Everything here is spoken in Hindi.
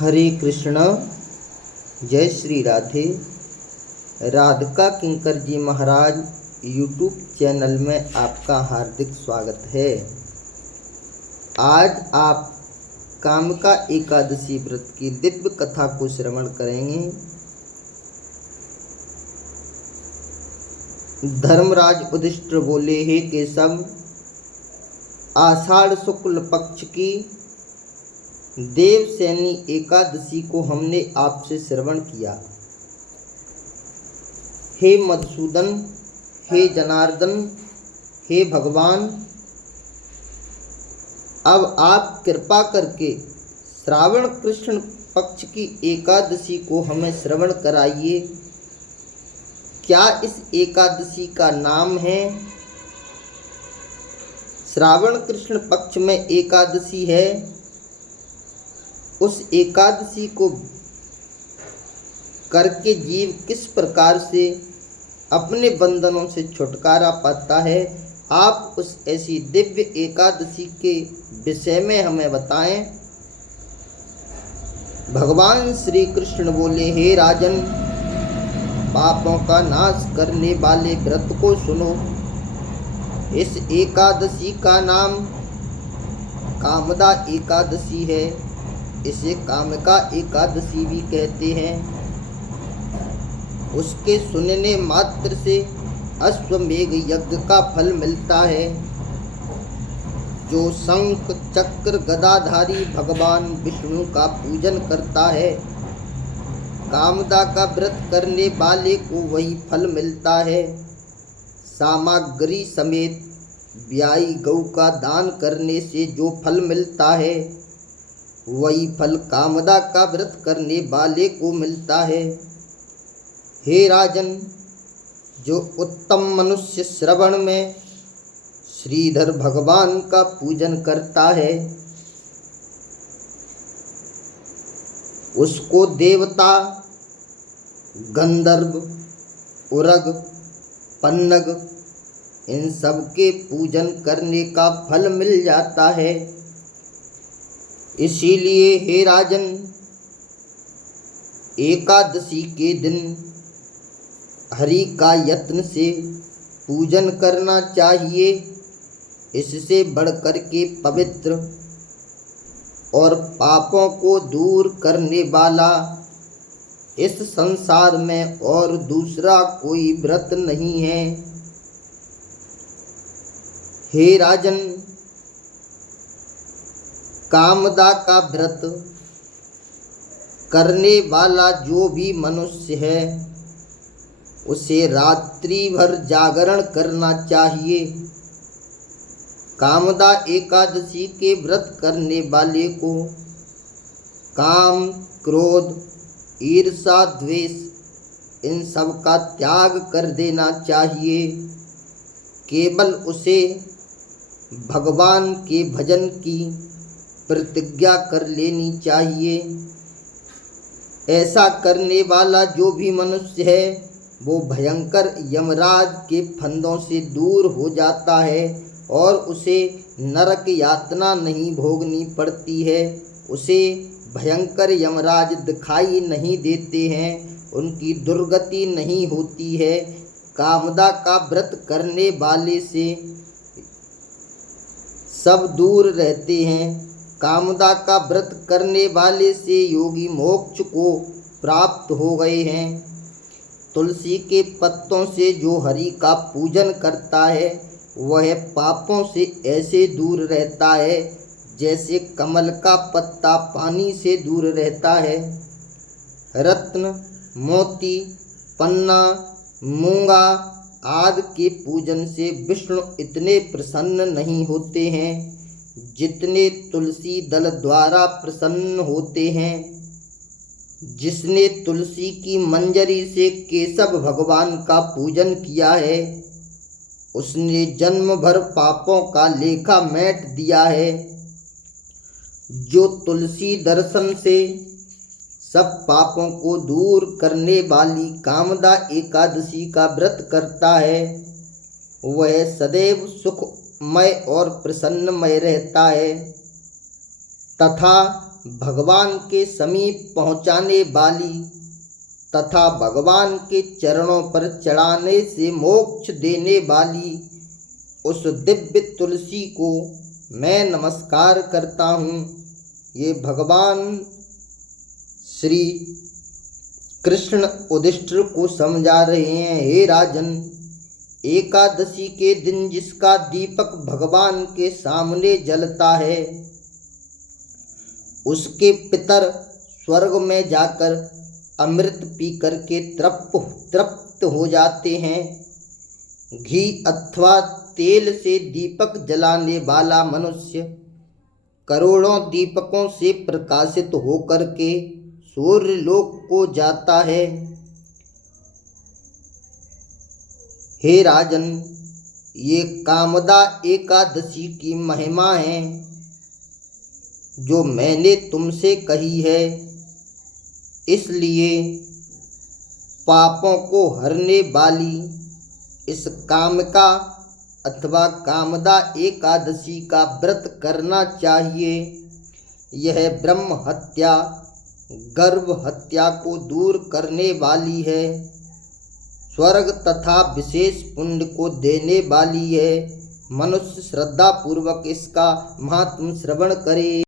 हरे कृष्ण। जय श्री राधे। राधिका किंकर जी महाराज यूट्यूब चैनल में आपका हार्दिक स्वागत है। आज आप कामिका एकादशी व्रत की दिव्य कथा को श्रवण करेंगे। धर्मराज युधिष्ठिर बोले, हे केशव, आषाढ़ शुक्ल पक्ष की देवसैनी एकादशी को हमने आपसे श्रवण किया। हे मधुसूदन, हे जनार्दन, हे भगवान, अब आप कृपा करके श्रावण कृष्ण पक्ष की एकादशी को हमें श्रवण कराइए। क्या इस एकादशी का नाम है? श्रावण कृष्ण पक्ष में एकादशी है। उस एकादशी को करके जीव किस प्रकार से अपने बंधनों से छुटकारा पाता है, आप उस ऐसी दिव्य एकादशी के विषय में हमें बताएं। भगवान श्री कृष्ण बोले, हे राजन, पापों का नाश करने वाले व्रत को सुनो। इस एकादशी का नाम कामदा एकादशी है। इसे कामिका एकादशी भी कहते हैं। उसके सुनने मात्र से अश्वमेघ यज्ञ का फल मिलता है। जो शंख चक्र गदाधारी भगवान विष्णु का पूजन करता है, कामदा का व्रत करने वाले को वही फल मिलता है। सामग्री समेत ब्याई गौ का दान करने से जो फल मिलता है, वही फल कामदा का व्रत करने वाले को मिलता है। हे राजन, जो उत्तम मनुष्य श्रवण में श्रीधर भगवान का पूजन करता है, उसको देवता, गंधर्व, उरग, पन्नग इन सब के पूजन करने का फल मिल जाता है। इसीलिए हे राजन, एकादशी के दिन हरि का यत्न से पूजन करना चाहिए। इससे बढ़कर के पवित्र और पापों को दूर करने वाला इस संसार में और दूसरा कोई व्रत नहीं है। हे राजन, कामदा का व्रत करने वाला जो भी मनुष्य है, उसे रात्रि भर जागरण करना चाहिए। कामदा एकादशी के व्रत करने वाले को काम, क्रोध, ईर्षा, द्वेष इन सब का त्याग कर देना चाहिए। केवल उसे भगवान के भजन की प्रतिज्ञा कर लेनी चाहिए। ऐसा करने वाला जो भी मनुष्य है, वो भयंकर यमराज के फंदों से दूर हो जाता है और उसे नरक यातना नहीं भोगनी पड़ती है। उसे भयंकर यमराज दिखाई नहीं देते हैं, उनकी दुर्गति नहीं होती है। कामदा का व्रत करने वाले से सब दूर रहते हैं। कामदा का व्रत करने वाले से योगी मोक्ष को प्राप्त हो गए हैं। तुलसी के पत्तों से जो हरि का पूजन करता है, वह पापों से ऐसे दूर रहता है जैसे कमल का पत्ता पानी से दूर रहता है। रत्न, मोती, पन्ना, मूंगा आदि के पूजन से विष्णु इतने प्रसन्न नहीं होते हैं जितने तुलसी दल द्वारा प्रसन्न होते हैं। जिसने तुलसी की मंजरी से केशव भगवान का पूजन किया है, उसने जन्म भर पापों का लेखा मेट दिया है। जो तुलसी दर्शन से सब पापों को दूर करने वाली कामदा एकादशी का व्रत करता है, वह सदैव सुखमय और प्रसन्नमय रहता है। तथा भगवान के समीप पहुँचाने वाली तथा भगवान के चरणों पर चढ़ाने से मोक्ष देने वाली उस दिव्य तुलसी को मैं नमस्कार करता हूँ। ये भगवान श्री कृष्ण युधिष्ठिर को समझा रहे हैं। हे राजन, एकादशी के दिन जिसका दीपक भगवान के सामने जलता है उसके पितर स्वर्ग में जाकर अमृत पी करके तृप्त हो जाते हैं। घी अथवा तेल से दीपक जलाने वाला मनुष्य करोड़ों दीपकों से प्रकाशित होकर के सूर्य लोक को जाता है। हे राजन, ये कामदा एकादशी की महिमा है जो मैंने तुमसे कही है। इसलिए पापों को हरने वाली इस कामिका अथवा कामदा एकादशी का व्रत करना चाहिए। यह ब्रह्म हत्या, गर्भ हत्या को दूर करने वाली है, स्वर्ग तथा विशेष पुण्य को देने वाली है। मनुष्य श्रद्धा पूर्वक इसका महात्म्य श्रवण करे।